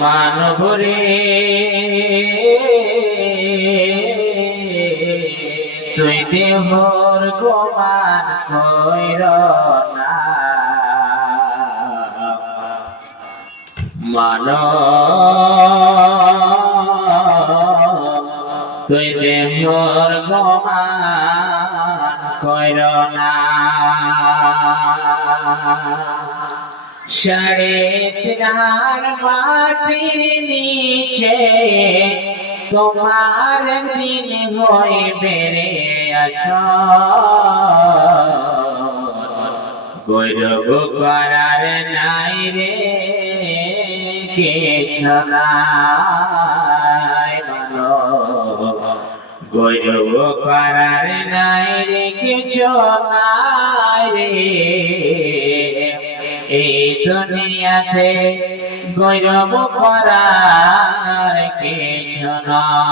মানবরে তুই দেহর গোমান কইর না, মান তুই দেহর গোমান কইর না। সাড়ে তিনার মাটির নিচে তোমার দিন হইবে রে আসর, গৌরব করার নাই রে কিছু নাই, গৌরব করার নাই রে কিছু নাই রে এই দুনিয়াতে, গৌরব করার কিছু নাই।